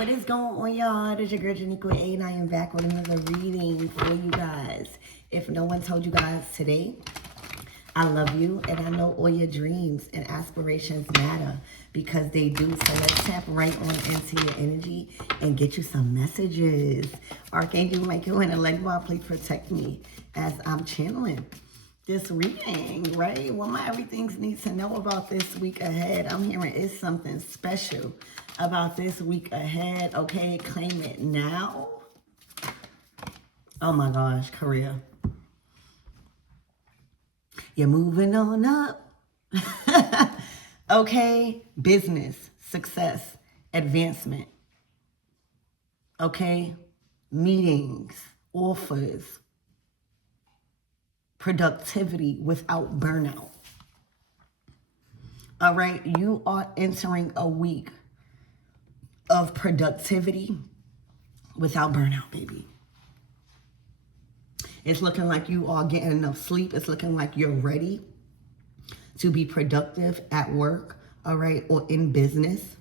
What is going on, y'all? It is your girl Janiqua A, and I am back with another reading for you guys. If no one told you guys today, I love you, and I know all your dreams and aspirations matter because they do. So let's tap right on into your energy and get you some messages. Archangel Michael and Elegba, please protect me as I'm channeling this reading, right? What my everything needs to know about this week ahead. I'm hearing it's something special about this week ahead. Okay, claim it now. Oh my gosh, career. You're moving on up. Okay, business, success, advancement. Okay, meetings, offers, productivity without burnout. All right, you are entering a week of productivity without burnout, baby. It's looking like you are getting enough sleep. It's looking like you're ready to be productive at work, all right, or in business.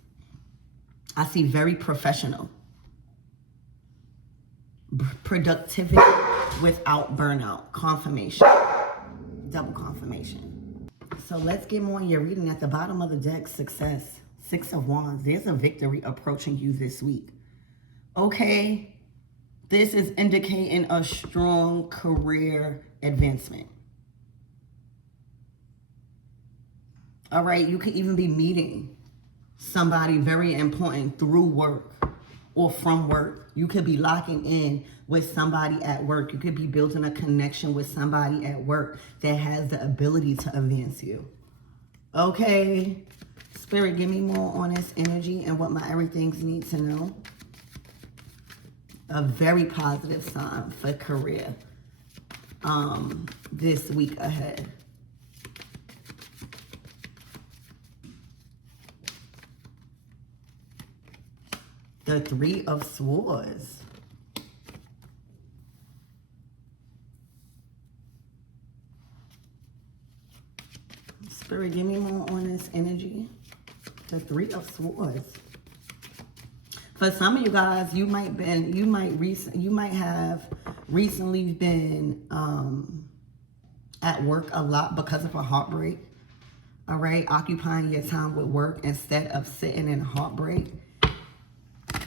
I see very professional. Productivity without burnout. Confirmation. Double confirmation. So let's get more in your reading. At the bottom of the deck, success. 6 of Wands. There's a victory approaching you this week. Okay? This is indicating a strong career advancement. All right? You could even be meeting somebody very important through work or from work. You could be locking in with somebody at work. You could be building a connection with somebody at work that has the ability to advance you. Okay? Spirit, give me more on this energy and what my everythings need to know. A very positive sign for career this week ahead. The 3 of Swords. Spirit, give me more on this energy. The 3 of Swords. For some of you guys, you might have recently been at work a lot because of a heartbreak. All right, occupying your time with work instead of sitting in heartbreak,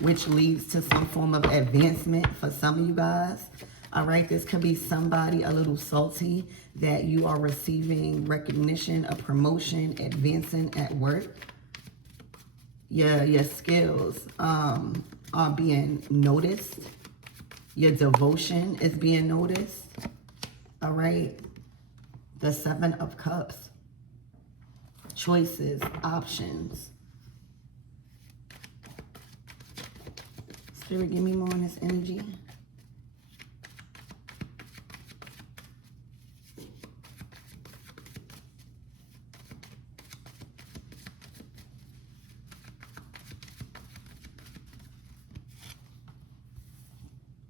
which leads to some form of advancement for some of you guys. All right, this could be somebody a little salty that you are receiving recognition, a promotion, advancing at work. Your skills are being noticed. Your devotion is being noticed. All right, the 7 of Cups. Choices, options. Spirit, give me more on this energy.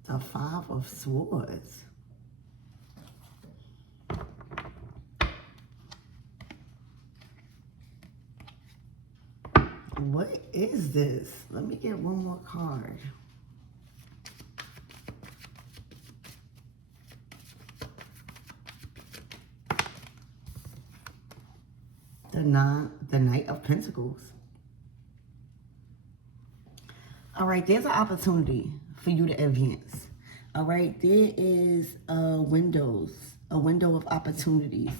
The 5 of Swords. What is this? Let me get one more card. The Knight of Pentacles. All right, there's an opportunity for you to advance. All right, there is a window of opportunities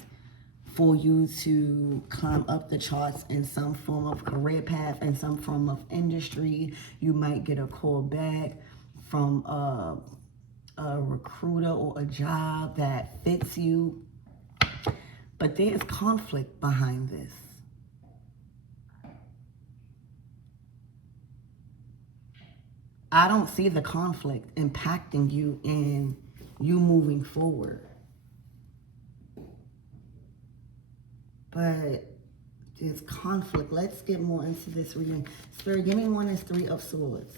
for you to climb up the charts in some form of career path, in some form of industry. You might get a call back from a recruiter or a job that fits you. But there's conflict behind this. I don't see the conflict impacting you in you moving forward. But there's conflict. Let's get more into this reading. Spirit, give me one is 3 of Swords.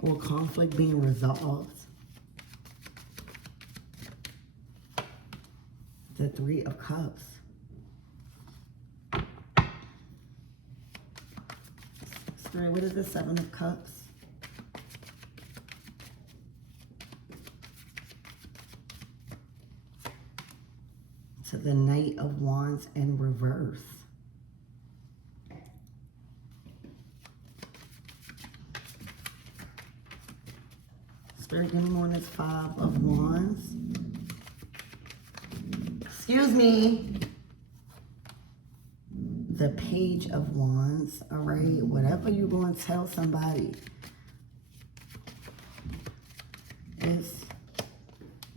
Or conflict being resolved. The Three of Cups. Spirit, what is the Seven of Cups? To the Knight of Wands in reverse. Spirit, give me more on this Five of Wands. Excuse me. The Page of Wands, all right? Whatever you're going to tell somebody is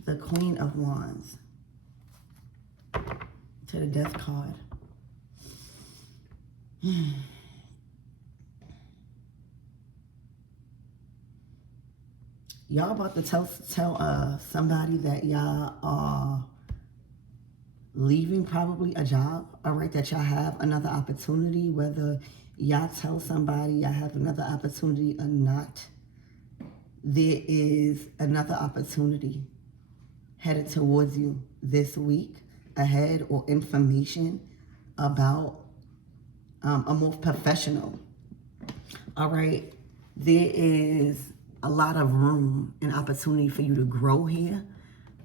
the Queen of Wands. To the Death card. Y'all about to tell somebody that y'all are leaving probably a job, all right, that y'all have another opportunity, whether y'all tell somebody y'all have another opportunity or not. There is another opportunity headed towards you this week ahead, or information about a more professional, all right? There is a lot of room and opportunity for you to grow here,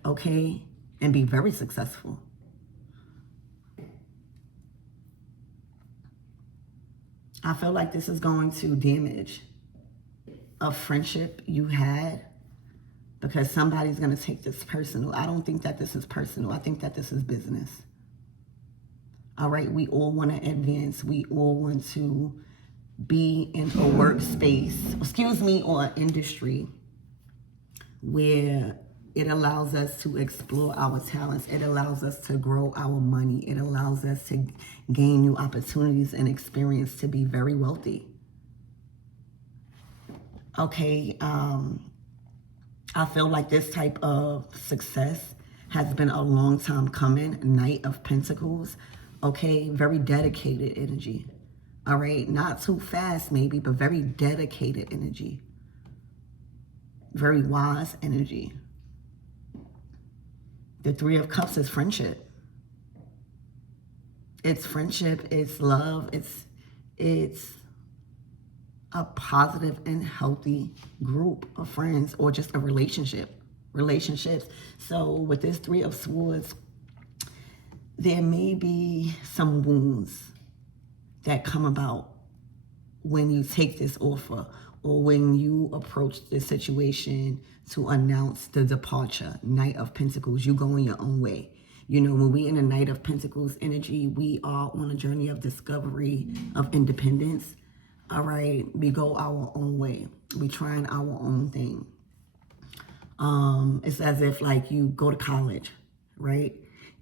okay, and be very successful. I feel like this is going to damage a friendship you had, because somebody's going to take this personal. I don't think that this is personal. I think that this is business. All right, we all want to advance. We all want to be in a workspace, or an industry where it allows us to explore our talents. It allows us to grow our money. It allows us to gain new opportunities and experience to be very wealthy. Okay, I feel like this type of success has been a long time coming. Knight of Pentacles, okay, very dedicated energy. All right, not too fast maybe, but very dedicated energy. Very wise energy. The Three of Cups is friendship. It's friendship, it's love, it's a positive and healthy group of friends, or just a relationships. So with this Three of Swords, there may be some wounds that come about when you take this offer, or when you approach this situation to announce the departure. Knight of Pentacles, you going your own way. You know, when we in the Knight of Pentacles energy, we are on a journey of discovery, of independence. All right, we go our own way. We trying our own thing. It's as if like you go to college, right?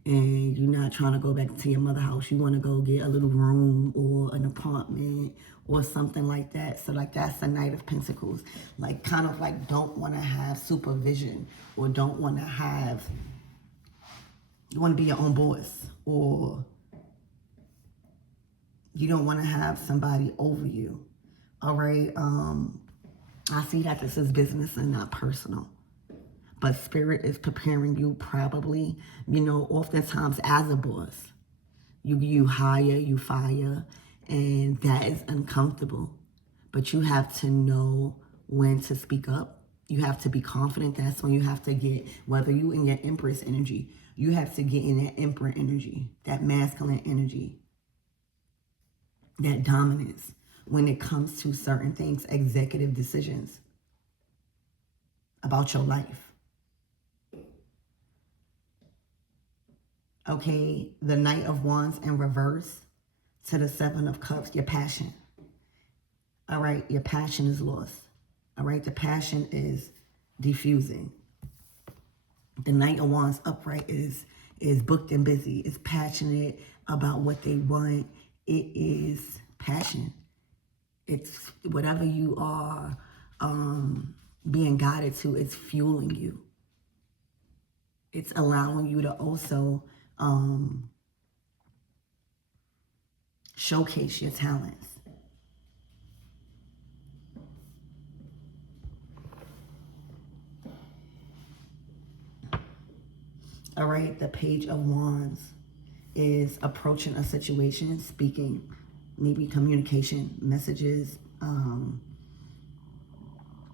And you're not trying to go back to your mother's house. You want to go get a little room or an apartment or something like that. So like that's the Knight of Pentacles. Like kind of like don't want to have supervision, or don't want to have, you want to be your own boss, or you don't want to have somebody over you. All right. I see that this is business and not personal. But Spirit is preparing you probably, you know, oftentimes as a boss. You hire, you fire, and that is uncomfortable. But you have to know when to speak up. You have to be confident. That's when you have to get, whether you in your Empress energy, you have to get in that Emperor energy, that masculine energy, that dominance when it comes to certain things, executive decisions about your life. Okay, the Knight of Wands in reverse to the Seven of Cups, your passion. All right, your passion is lost. All right, the passion is diffusing. The Knight of Wands upright is booked and busy. It's passionate about what they want. It is passion. It's whatever you are being guided to, it's fueling you. It's allowing you to also showcase your talents. All right, the Page of Wands is approaching a situation, speaking, maybe communication, messages,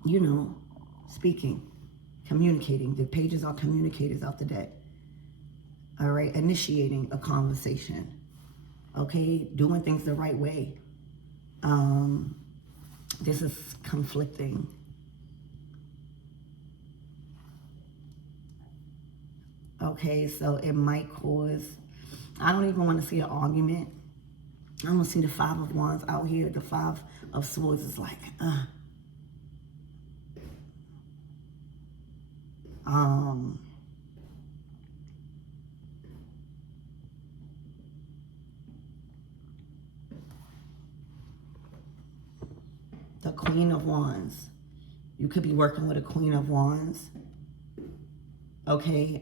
you know, speaking, communicating. The pages are communicators out the deck. All right, initiating a conversation. Okay, doing things the right way. This is conflicting. Okay, so it might cause, I don't even want to see an argument. I don't see the Five of Wands out here. The Five of Swords is like, the Queen of Wands. You could be working with a Queen of Wands. Okay,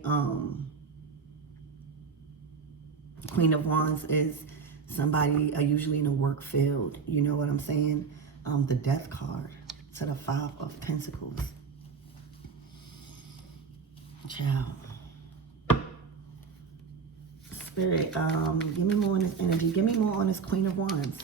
Queen of Wands is somebody usually in the work field. You know what I'm saying? The Death card to the Five of Pentacles. Ciao. Spirit, give me more on this energy. Give me more on this Queen of Wands.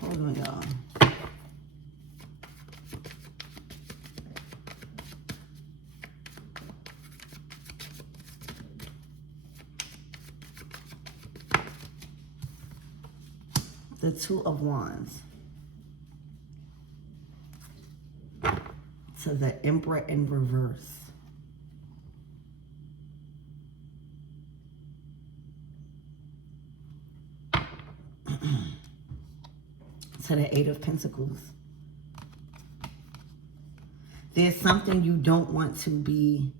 Hold on, y'all. The Two of Wands to the Emperor in reverse. To the Eight of Pentacles. There's something you don't want to be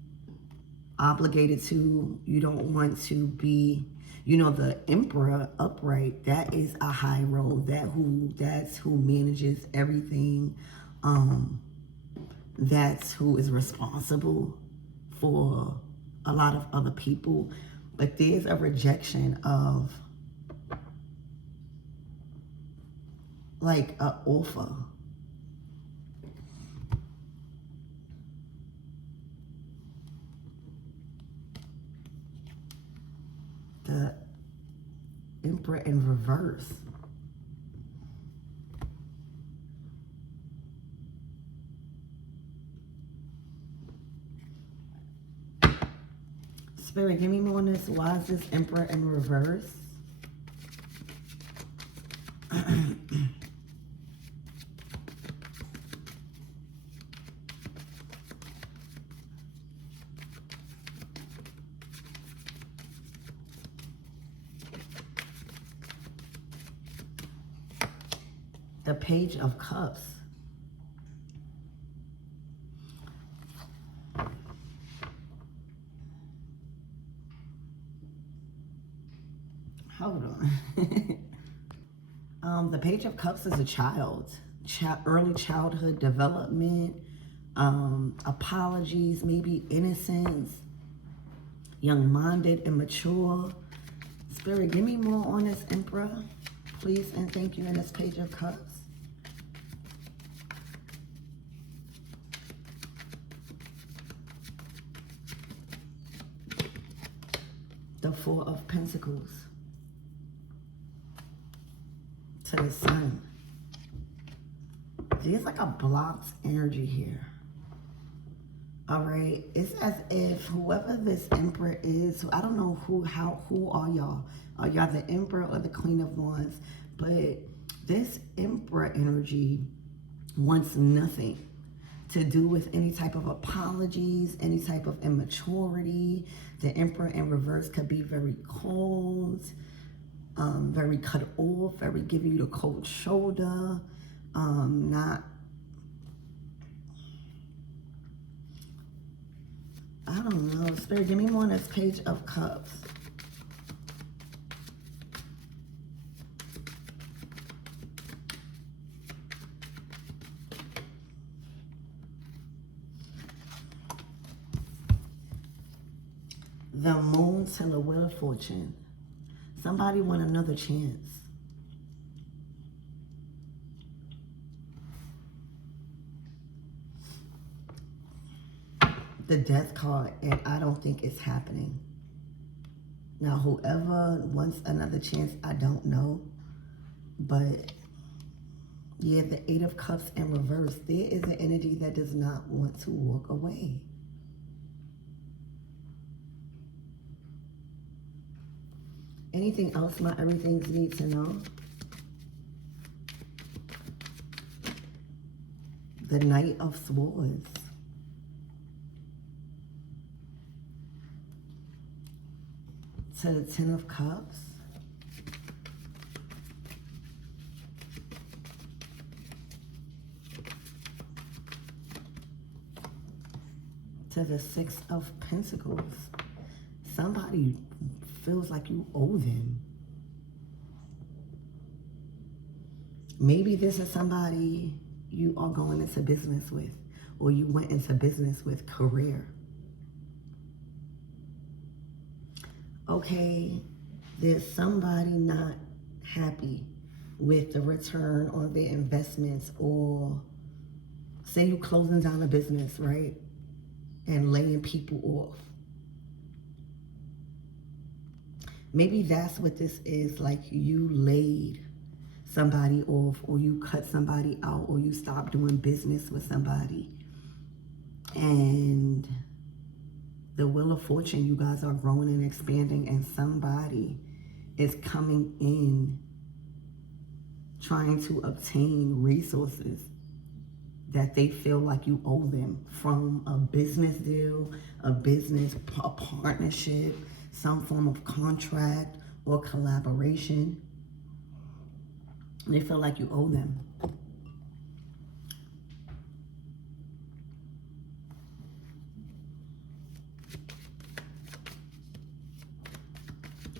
obligated to. You don't want to be, you know, the Emperor upright, that is a high road. That's who manages everything. That's who is responsible for a lot of other people. But there's a rejection of like an offer. The Emperor in reverse. Spirit, give me more on this. Why is this Emperor in reverse? The Page of Cups. Hold on. The Page of Cups is a child. Early childhood development, apologies, maybe innocence, young-minded, immature. Spirit, give me more on this Emperor, please, and thank you, in this Page of Cups. The Four of Pentacles to the Sun. There's like a blocked energy here. All right, it's as if whoever this Emperor is, I don't know who are y'all? Are y'all the Emperor or the Queen of Wands? But this Emperor energy wants nothing to do with any type of apologies, any type of immaturity. The Emperor in reverse could be very cold, very cut off, very giving you the cold shoulder, not, I don't know. Spirit, give me more on this Page of Cups. The Moon to the Wheel of Fortune. Somebody want another chance. the Death card, and I don't think it's happening. Now, whoever wants another chance, I don't know. But yeah, the Eight of Cups in reverse. There is an energy that does not want to walk away. Anything else my everythings need to know? The Knight of Swords. To the Ten of Cups. To the Six of Pentacles. Somebody feels like you owe them. Maybe this is somebody you are going into business with, or you went into business with. Career. Okay, there's somebody not happy with the return on their investments, or say you closing down a business, right? And laying people off. Maybe that's what this is, like you laid somebody off, or you cut somebody out, or you stopped doing business with somebody. And the Wheel of Fortune, you guys are growing and expanding, and somebody is coming in trying to obtain resources that they feel like you owe them from a business deal, a partnership, some form of contract or collaboration. They feel like you owe them.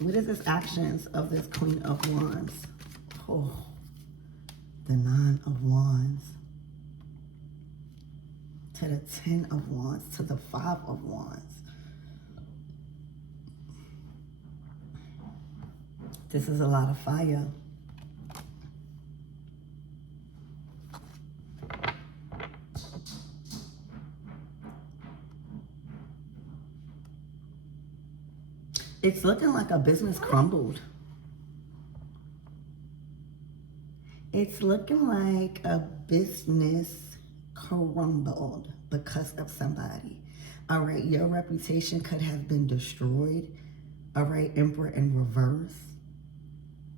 What is this actions of this Queen of Wands? Oh, the Nine of Wands. To the Ten of Wands. To the Five of Wands. This is a lot of fire. It's looking like a business crumbled. It's looking like a business crumbled because of somebody. All right, your reputation could have been destroyed. All right, Emperor in reverse.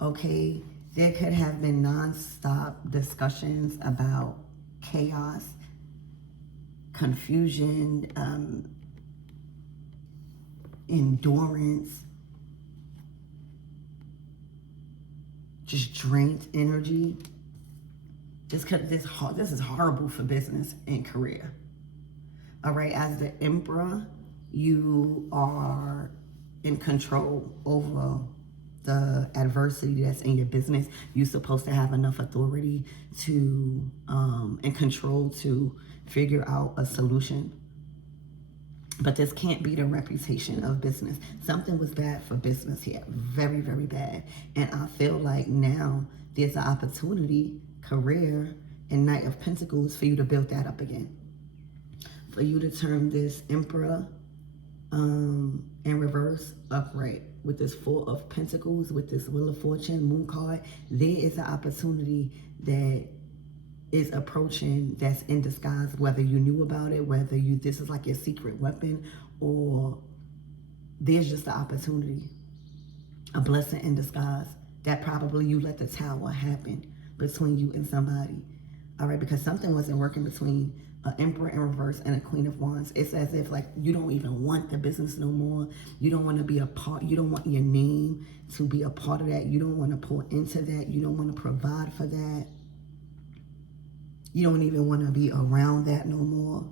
Okay, there could have been non-stop discussions about chaos, confusion, endurance, just drained energy. This is horrible for business and career. All right, as the Emperor, you are in control over the adversity that's in your business. You're supposed to have enough authority to and control to figure out a solution. But this can't be the reputation of business. Something was bad for business here. Very, very bad. And I feel like now there's an opportunity, career, and Knight of Pentacles for you to build that up again. For you to turn this Emperor in reverse upright. With this Four of Pentacles, with this Wheel of Fortune, Moon card, there is an opportunity that is approaching that's in disguise, whether you knew about it, whether this is like your secret weapon, or there's just an opportunity, a blessing in disguise that probably you let the Tower happen between you and somebody. All right, because something wasn't working between an Emperor in reverse and a Queen of Wands. It's as if like you don't even want the business no more. You don't want to be a part. You don't want your name to be a part of that. You don't want to pour into that. You don't want to provide for that. You don't even want to be around that no more.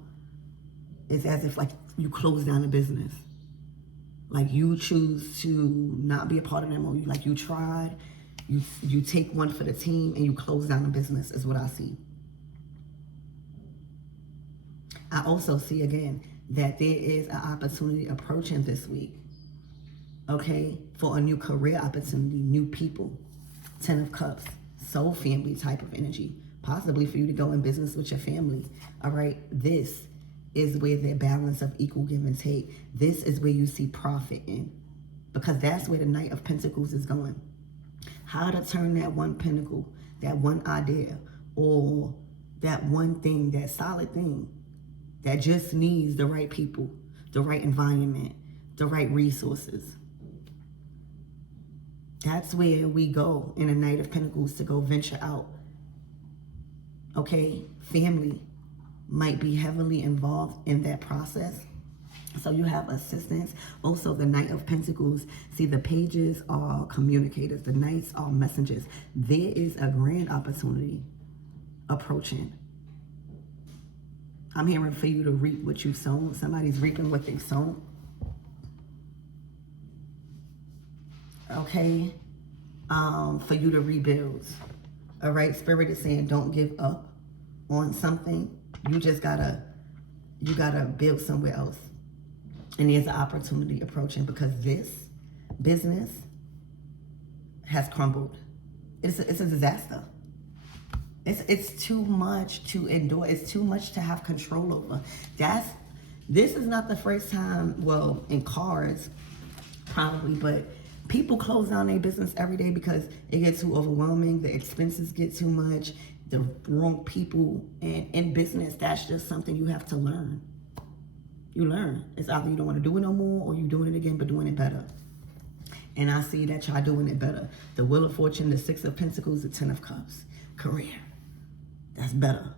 It's as if like you close down the business. Like you choose to not be a part of that more. Like you tried, you take one for the team and you close down the business is what I see. I also see again that there is an opportunity approaching this week. Okay, for a new career opportunity, new people. 10 of Cups, soul family type of energy. Possibly for you to go in business with your family. All right, this is where the balance of equal give and take. This is where you see profit in, because that's where the Knight of Pentacles is going. How to turn that one pinnacle, that one idea, or that one thing, that solid thing that just needs the right people, the right environment, the right resources. That's where we go in a Knight of Pentacles, to go venture out. Okay, family might be heavily involved in that process. So you have assistance. Also, the Knight of Pentacles. See, the pages are communicators. The Knights are messengers. There is a grand opportunity approaching. I'm hearing for you to reap what you've sown. Somebody's reaping what they've sown. Okay. For you to rebuild. All right. Spirit is saying don't give up on something. You just gotta build somewhere else. And there's an opportunity approaching, because this business has crumbled. It's a disaster. It's too much to endure. It's too much to have control over. This is not the first time, well, in cards, probably, but people close down their business every day because it gets too overwhelming. The expenses get too much. The wrong people. And in business, that's just something you have to learn. You learn. It's either you don't want to do it no more, or you're doing it again, but doing it better. And I see that y'all doing it better. The Wheel of Fortune, the Six of Pentacles, the Ten of Cups. Career. That's better.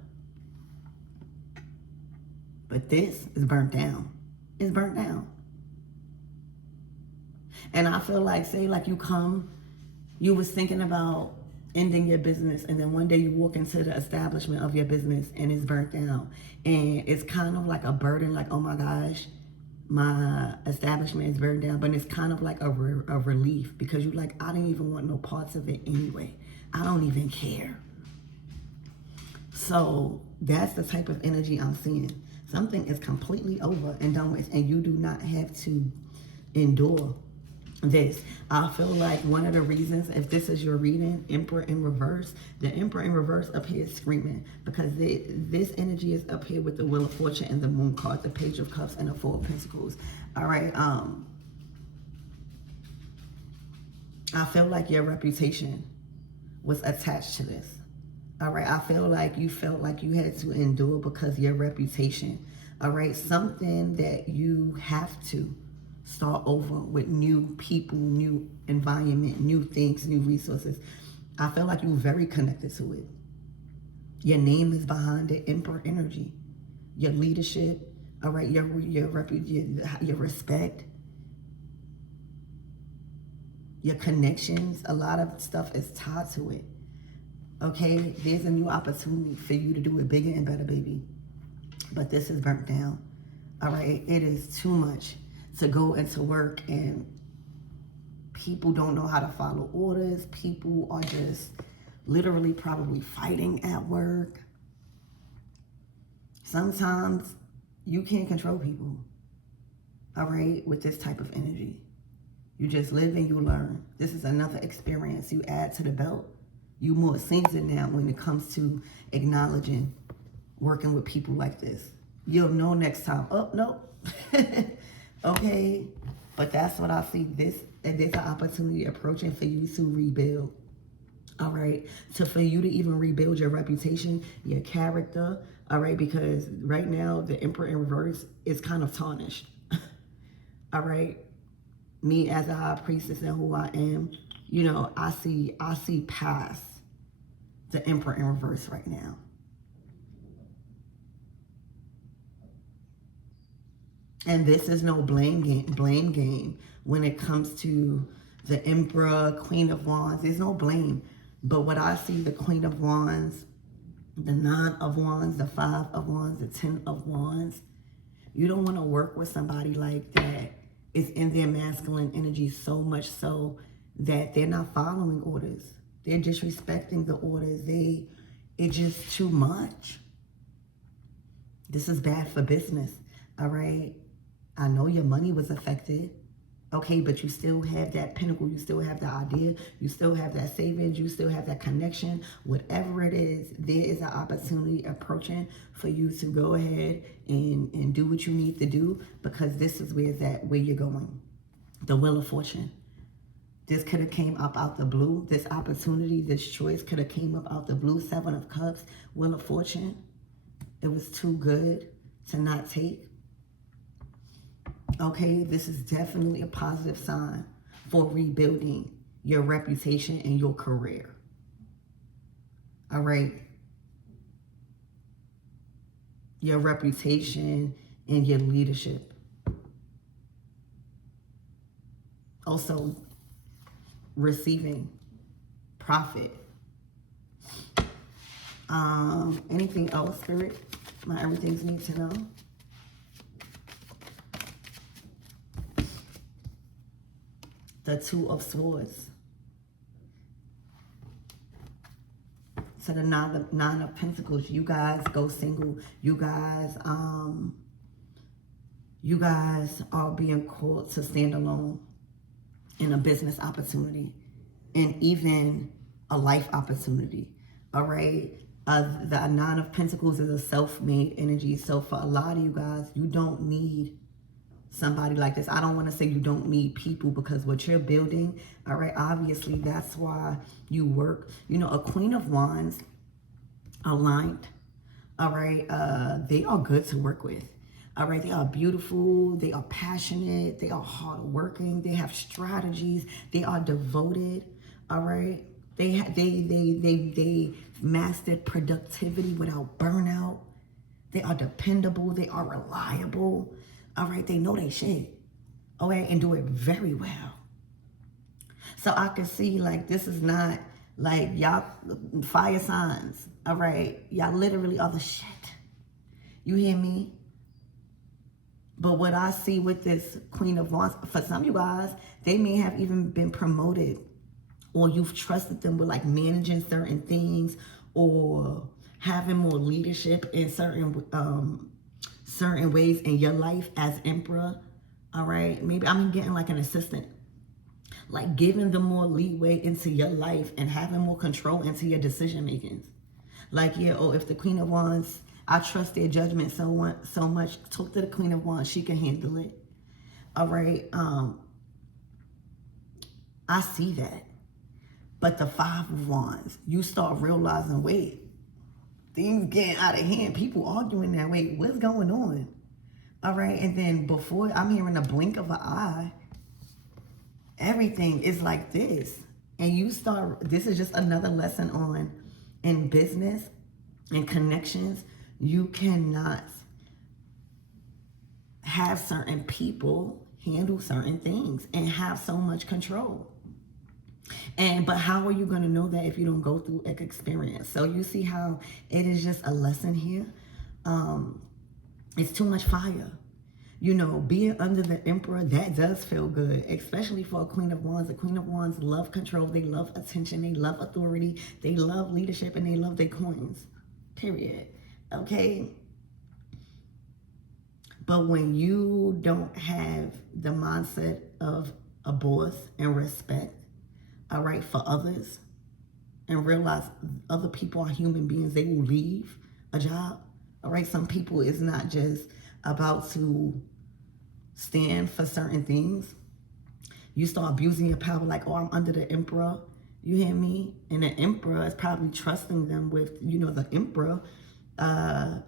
But this is burnt down. It's burnt down. And I feel like, say like you was thinking about ending your business, and then one day you walk into the establishment of your business and it's burnt down. And it's kind of like a burden, like, oh my gosh, my establishment is burned down. But it's kind of like a relief, because you're like, I didn't even want no parts of it anyway. I don't even care. So that's the type of energy I'm seeing. Something is completely over and done with, and you do not have to endure this. I feel like one of the reasons, if this is your reading, Emperor in reverse, the Emperor in reverse up here is screaming, because this energy is up here with the Wheel of Fortune and the Moon card, the Page of Cups and the Four of Pentacles. All right. I feel like your reputation was attached to this. All right. I feel like you felt like you had to endure because your reputation. All right. Something that you have to start over with, new people, new environment, new things, new resources. I feel like you're very connected to it. Your name is behind it. Emperor energy, your leadership, all right, your respect, your connections. A lot of stuff is tied to it. Okay, there's a new opportunity for you to do it bigger and better, baby. But this is burnt down. All right, it is too much to go into work and people don't know how to follow orders. People are just literally probably fighting at work. Sometimes you can't control people, all right, with this type of energy. You just live and you learn. This is another experience you add to the belt. You more seasoned now when it comes to acknowledging working with people like this. You'll know next time. Oh, no. Okay, but that's what I see. There's an opportunity approaching for you to rebuild. All right, so for you to even rebuild your reputation, your character. All right, because right now the Emperor in reverse is kind of tarnished. All right, me as a high priestess and who I am, you know, I see past the Emperor in reverse right now. And this is no blame game when it comes to the Emperor, Queen of Wands. There's no blame. But what I see, the Queen of Wands, the 9 of Wands, the 5 of Wands, the 10 of Wands, you don't want to work with somebody like that. It's in their masculine energy so much so that they're not following orders. They're disrespecting the orders. It's just too much. This is bad for business, all right? I know your money was affected, Okay, but you still have that pinnacle, you still have the idea, you still have that savings, you still have that connection. Whatever it is, there is an opportunity approaching for you to go ahead and do what you need to do, because this is where you're going. The Wheel of Fortune. This could have came up out the blue. This opportunity, this choice could have came up out the blue. Seven of Cups, Wheel of Fortune. It was too good to not take. Okay, this is definitely a positive sign for rebuilding your reputation and your career. All right. Your reputation and your leadership. Also, receiving profit. Anything else, Spirit? My everything's need to know. The Two of Swords. So the Nine of Pentacles. You guys go single. You guys are being called to stand alone in a business opportunity and even a life opportunity. All right. The Nine of Pentacles is a self-made energy. So for a lot of you guys, you don't need somebody like this. I don't want to say you don't need people, because what you're building, all right, obviously that's why you work. You know, a Queen of Wands aligned, all right, they are good to work with. All right, they are beautiful, they are passionate, they are hardworking, they have strategies, they are devoted, all right. They mastered productivity without burnout. They are dependable, they are reliable. All right, they know they shit. All right, and do it very well. So I can see, like, this is not like y'all fire signs. All right, y'all literally are the shit. You hear me? But what I see with this Queen of Wands, for some of you guys, they may have even been promoted, or you've trusted them with like managing certain things, or having more leadership in certain ways in your life as Emperor. All right, maybe I'm getting like an assistant, like giving them more leeway into your life and having more control into your decision makings. Like, yeah, oh, if the Queen of Wands, I trust their judgment so much. Talk to the Queen of Wands, she can handle it. All right, I see that. But the Five of Wands, you start realizing, wait, things getting out of hand. People arguing that, wait, what's going on? All right, and then before, I'm hearing a blink of an eye, everything is like this. And you start, this is just another lesson on, in business and connections, you cannot have certain people handle certain things and have so much control. But how are you going to know that if you don't go through an experience? So you see how it is just a lesson here. It's too much fire. You know, being under the Emperor, that does feel good, especially for a Queen of Wands. The Queen of Wands love control. They love attention. They love authority. They love leadership, and they love their coins, period. Okay? But when you don't have the mindset of a boss and respect, all right, for others, and realize other people are human beings, they will leave a job. All right, some people is not just about to stand for certain things. You start abusing your power, like, oh, I'm under the Emperor. You hear me? And the Emperor is probably trusting them with, you know, the Emperor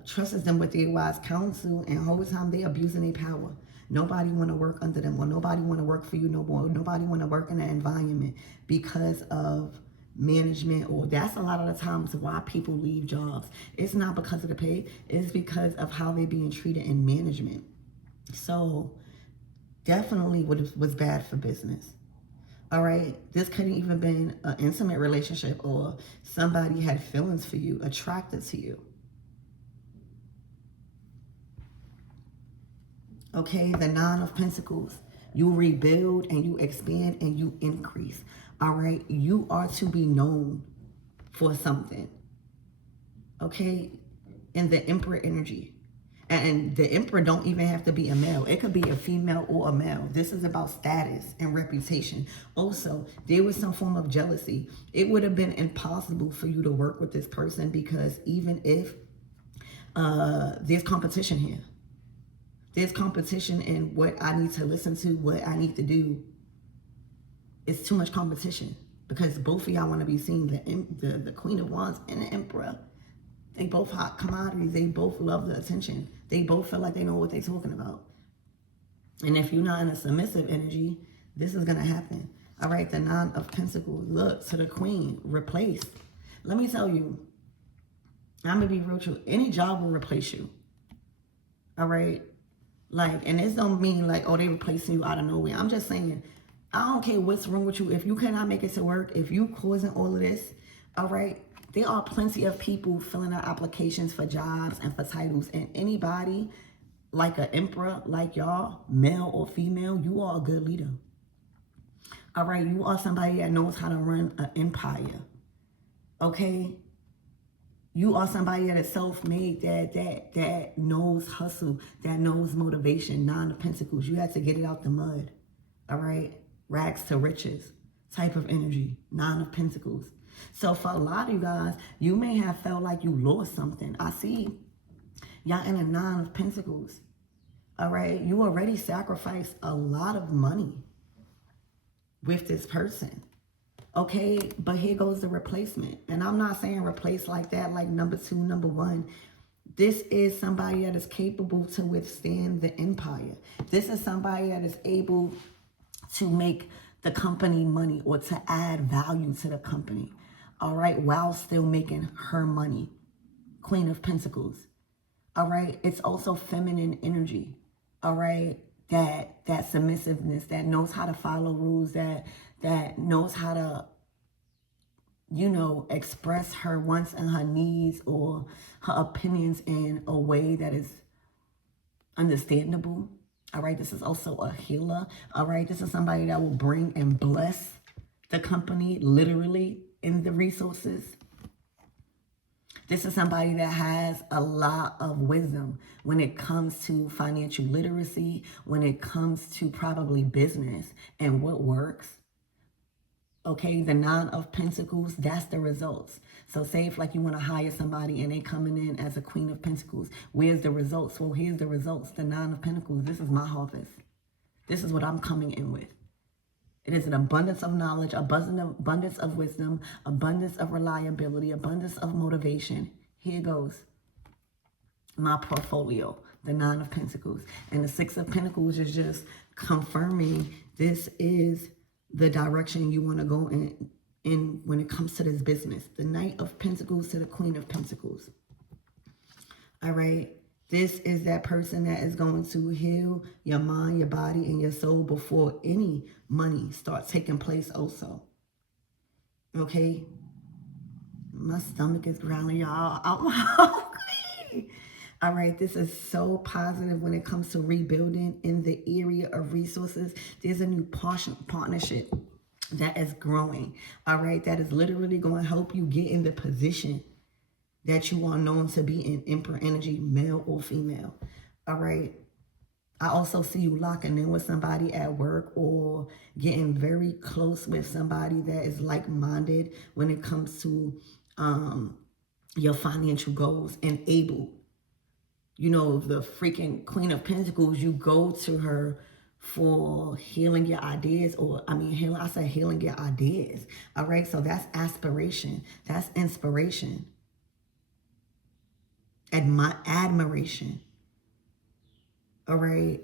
trusts them with their wise counsel, and whole time they abusing their power. Nobody want to work under them, or nobody want to work for you no more. Nobody want to work in that environment because of management, or that's a lot of the times why people leave jobs. It's not because of the pay, it's because of how they're being treated in management. So definitely was bad for business. All right, this could have even been an intimate relationship, or somebody had feelings for you, attracted to you. Okay, the Nine of Pentacles. You rebuild and you expand and you increase. All right, you are to be known for something. Okay, in the Emperor energy. And the emperor don't even have to be a male. It could be a female or a male. This is about status and reputation. Also, there was some form of jealousy. It would have been impossible for you to work with this person because even if there's competition here. There's competition in what I need to listen to, what I need to do. It's too much competition because both of y'all want to be seen. The Queen of Wands and the Emperor. They both hot commodities. They both love the attention. They both feel like they know what they're talking about. And if you're not in a submissive energy, this is going to happen. All right, the Nine of Pentacles. Look, to the Queen, replaced. Let me tell you, I'm going to be real true. Any job will replace you. All right? Like, and this don't mean like, oh, they replacing you out of nowhere. I'm just saying, I don't care what's wrong with you. If you cannot make it to work, if you causing all of this, all right, there are plenty of people filling out applications for jobs and for titles. And anybody like an emperor, like y'all, male or female, you are a good leader. All right, you are somebody that knows how to run an empire. Okay? You are somebody that is self-made, that knows hustle, that knows motivation. Nine of Pentacles. You have to get it out the mud. All right? Rags to riches type of energy. Nine of Pentacles. So for a lot of you guys, you may have felt like you lost something. I see y'all in a Nine of Pentacles. All right? You already sacrificed a lot of money with this person. Okay, but here goes the replacement. And I'm not saying replace like that, like number two, number one. This is somebody that is capable to withstand the empire. This is somebody that is able to make the company money or to add value to the company. All right, while still making her money. Queen of Pentacles. All right, it's also feminine energy. All right, that submissiveness, that knows how to follow rules, that knows how to, you know, express her wants and her needs or her opinions in a way that is understandable. All right, this is also a healer. All right, this is somebody that will bring and bless the company literally in the resources. This is somebody that has a lot of wisdom when it comes to financial literacy, when it comes to probably business and what works. Okay, the Nine of Pentacles, that's the results. So say if like you want to hire somebody and they coming in as a Queen of Pentacles, where's the results? Well, here's the results. The Nine of Pentacles, this is my harvest. This is what I'm coming in with. It is an abundance of knowledge, abundance of wisdom, abundance of reliability, abundance of motivation. Here goes my portfolio, the Nine of Pentacles. And the Six of Pentacles is just confirming this is the direction you want to go in when it comes to this business. The Knight of Pentacles to the Queen of Pentacles. All right. This is that person that is going to heal your mind, your body, and your soul before any money starts taking place also. Okay? My stomach is growling, y'all. I'm hungry. All right, this is so positive when it comes to rebuilding in the area of resources. There's a new partnership that is growing. All right, that is literally going to help you get in the position that you are known to be in Emperor energy, male or female. All right. I also see you locking in with somebody at work or getting very close with somebody that is like-minded when it comes to your financial goals and able. You know, the freaking Queen of Pentacles, you go to her for healing your ideas, or I say healing your ideas. All right. So that's aspiration. That's inspiration. Admiration. All right.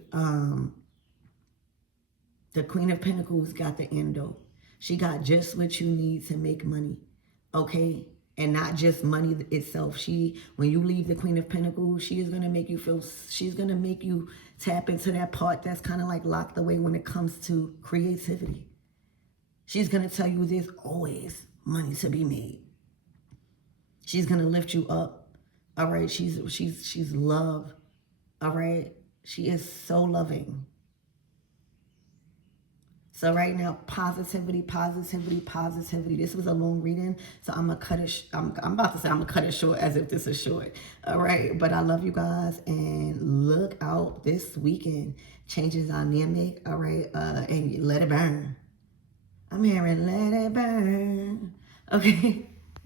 The Queen of Pentacles got the endo. She got just what you need to make money. Okay. And not just money itself. When you leave the Queen of Pentacles, she is going to make you she's going to make you tap into that part that's kind of like locked away when it comes to creativity. She's going to tell you there's always money to be made. She's going to lift you up. All right, she's love. All right, she is so loving. So right now, positivity, positivity, positivity. This was a long reading, so I'm gonna cut it. I'm about to say I'm gonna cut it short, as if this is short. All right, but I love you guys, and look out this weekend. Changes dynamic. All right, and let it burn. I'm hearing let it burn. Okay.